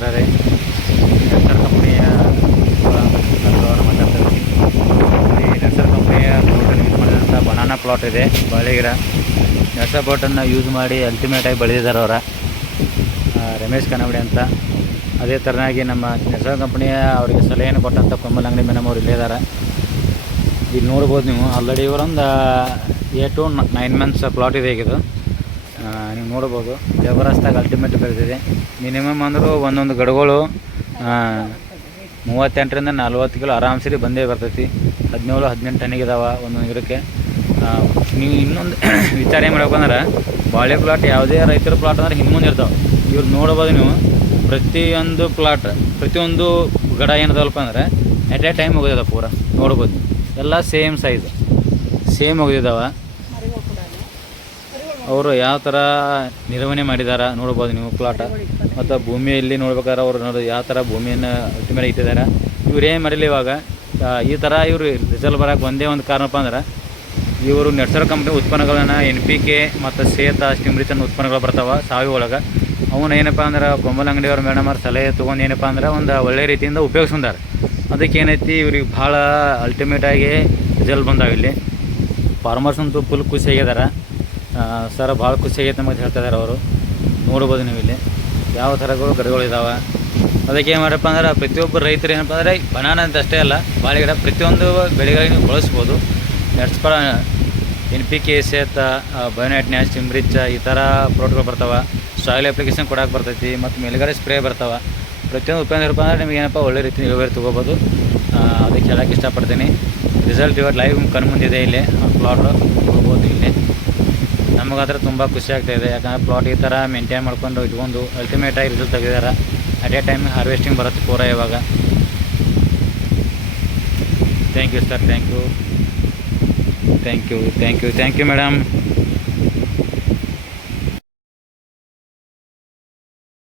ರೀ ನೆಟ್ಸರ್ ಕಂಪ್ನಿಯ ಅವರು ಮಾತಾಡ್ತಾರೆ. ಈ ನೆಟ್ಸರ್ ಕಂಪ್ನಿಯ ಬೋಟನ್ನು ಯೂಸ್ ಮಾಡಿದಂಥ ಬನಾನಾ ಪ್ಲಾಟ್ ಇದೆ ಬಾಳೆಗಿಡ. ನೆಟ್ಸರ್ ಬೋಟನ್ನು ಯೂಸ್ ಮಾಡಿ ಅಲ್ಟಿಮೇಟಾಗಿ ಬೆಳೆದಿದ್ದಾರೆ ಅವರ ರಮೇಶ್ ಕನವಡಿ ಅಂತ. ಅದೇ ಥರನಾಗಿ ನಮ್ಮ ನೆಟ್ಸರ್ ಕಂಪ್ನಿಯ ಅವರಿಗೆ ಸಲಹೆಯನ್ನು ಕೊಟ್ಟಂಥ ಕೊಮ್ಮಲ್ ಅಂಗಡಿ ಮೇಡಮ್ ಅವರು ಇಲ್ಲೇ ಇದ್ದಾರೆ. ಇಲ್ಲಿ ನೋಡ್ಬೋದು ನೀವು. ಆಲ್ರೆಡಿ ಇವರೊಂದು 8 to 9 months ಪ್ಲಾಟ್ ಇದೆ ಈಗಿದು. ನೀವು ನೋಡ್ಬೋದು ಜಬರ್ದಸ್ತಾಗಿ ಅಲ್ಟಿಮೇಟ್ ಬೆಳೆದಿದೆ. ಮಿನಿಮಮ್ ಅಂದರೂ ಒಂದೊಂದು ಗಡಗಳು 38ರಿಂದ 40 ಕಿಲೋ ಆರಾಮ್ಸರಿ ಬಂದೇ ಬರ್ತೈತಿ. 17-18 ಟನ್ನಿಗೆ ಇದಾವೆ ಒಂದೊಂದು ಗಿಡಕ್ಕೆ. ನೀವು ಇನ್ನೊಂದು ವಿಚಾರ ಏನು ಮಾಡ್ಬೇಕಂದ್ರೆ, ಬಾಳೆ ಪ್ಲಾಟ್ ಯಾವುದೇ ರೈತರ ಪ್ಲಾಟ್ ಅಂದ್ರೆ ಹಿಂದೆ ಮುಂದೆ ಇರ್ತಾವೆ. ಇವ್ರು ನೋಡ್ಬೋದು ನೀವು. ಪ್ರತಿಯೊಂದು ಗಡ ಏನದಲ್ಪ ಅಂದ್ರೆ ಎಟ್ ಎ ಟೈಮ್ ಹೋಗೋದಿದೆ ಪೂರ. ನೋಡ್ಬೋದು ಎಲ್ಲ ಸೇಮ್ ಸೈಜ್ ಸೇಮ್ ಹೋಗಿದ್ದಾವೆ. ಅವರು ಯಾವ ಥರ ನಿರ್ವಹಣೆ ಮಾಡಿದ್ದಾರೆ ನೋಡ್ಬೋದು ನೀವು ಪ್ಲಾಟ. ಮತ್ತು ಭೂಮಿಯಲ್ಲಿ ನೋಡ್ಬೇಕಾದ್ರೆ ಅವರು ಯಾವ ಥರ ಭೂಮಿಯನ್ನು ಅಲ್ಟಿಮೇಟ್ ಇಟ್ಟಿದ್ದಾರೆ. ಇವ್ರು ಏನು ಮಾಡಿಲ್ಲ ಇವಾಗ ಈ ಥರ ಇವರು ರಿಸಲ್ಟ್ ಬರೋಕ್ಕೆ ಒಂದೇ ಒಂದು ಕಾರಣಪ್ಪ ಅಂದ್ರೆ, ಇವರು ನೆಟ್ಸರ್ ಕಂಪ್ನಿ ಉತ್ಪನ್ನಗಳನ್ನು NPK ಮತ್ತು ಸೇತ ಸ್ಟಿಮ್ರಿಚನ್ ಉತ್ಪನ್ನಗಳು ಬರ್ತಾವೆ ಸಾವಯವ ಒಳಗೆ. ಅವನು ಏನಪ್ಪ ಅಂದ್ರೆ ಕೊಮ್ಮಲ್ ಅಂಗಡಿಯವ್ರ ಮೇಡಮ್ ಅವ್ರ ಸಲಹೆ ತೊಗೊಂಡು ಏನಪ್ಪ ಅಂದ್ರೆ ಒಂದು ಒಳ್ಳೆ ರೀತಿಯಿಂದ ಉಪಯೋಗಿಸ್ಕೊಂಡಾರೆ. ಅದಕ್ಕೆ ಏನೈತಿ ಇವ್ರಿಗೆ ಭಾಳ ಅಲ್ಟಿಮೇಟಾಗಿ ರಿಸಲ್ಟ್ ಬಂದಾವೆ. ಇಲ್ಲಿ ಫಾರ್ಮರ್ಸ್ ಅಂತೂ ಫುಲ್ ಖುಷಿಯಾಗಿದ್ದಾರೆ. ಸರ್ ಭಾಳ ಖುಷಿಯಾಗೈತೆ ನಮಗೆ ಹೇಳ್ತಿದ್ದಾರೆ ಅವರು. ನೋಡ್ಬೋದು ನೀವು ಇಲ್ಲಿ ಯಾವ ಥರಗಳು ಗಿಡಗಳು ಇದ್ದಾವೆ. ಅದಕ್ಕೆ ಏನು ಮಾಡಪ್ಪ ಅಂದ್ರೆ ಪ್ರತಿಯೊಬ್ಬರು ರೈತರು ಏನಪ್ಪ ಅಂದರೆ ಬನಾನ ಅಂತ ಅಷ್ಟೇ ಅಲ್ಲ, ಬಾಳೆಗಿಡ ಪ್ರತಿಯೊಂದು ಬೆಳೆಗಳಿಗೆ ನೀವು ಬಳಸ್ಬೋದು. ನೆಟ್ಸ್ಪರ NPK ಸೇತ ಬಯೋನೈಟ್ ನ್ಯಾಚ್ ಸ್ಟಿಮ್ರಿಚ್ ಈ ಥರ ಪ್ರಾಡಕ್ಟ್ಗಳು ಬರ್ತಾವೆ. ಸಾಯಿಲ್ ಅಪ್ಲಿಕೇಶನ್ ಕೊಡೋಕೆ ಬರ್ತೈತಿ. ಮತ್ತು ಮೇಲ್ಗಡೆ ಸ್ಪ್ರೇ ಬರ್ತಾವೆ. ಪ್ರತಿಯೊಂದು ಉಪಯೋಗ ಇರಪ್ಪ ಅಂದ್ರೆ ನಿಮ್ಗೆ ಏನಪ್ಪ ಒಳ್ಳೆ ರೀತಿ ಇಳುವರಿ ತೊಗೋಬೋದು. ಅದಕ್ಕೆ ಹೇಳೋಕ್ಕೆ ಇಷ್ಟಪಡ್ತೀನಿ. ರಿಸಲ್ಟ್ ಇವತ್ತು ಲೈವ್ ಕಣ್ಮುಂದಿದೆ ಇಲ್ಲಿ ಪ್ಲಾಟ್ ನೋಡ್ಬೋದು. ಇಲ್ಲಿ ನಮಗಾದ್ರೆ ತುಂಬ ಖುಷಿ ಆಗ್ತಾಯಿದೆ. ಯಾಕಂದರೆ ಪ್ಲಾಟ್ ಈ ಥರ ಮೇಂಟೈನ್ ಮಾಡ್ಕೊಂಡು ಇಟ್ಕೊಂಡು ಅಲ್ಟಿಮೇಟಾಗಿ ರಿಸಲ್ಟ್ ತೆಗೆದಿದ್ದಾರೆ. ಅಟ್ ಎ ಟೈಮ್ ಹಾರ್ವೆಸ್ಟಿಂಗ್ ಬರುತ್ತೆ ಪೂರ ಇವಾಗ. Thank you sir. Thank you madam.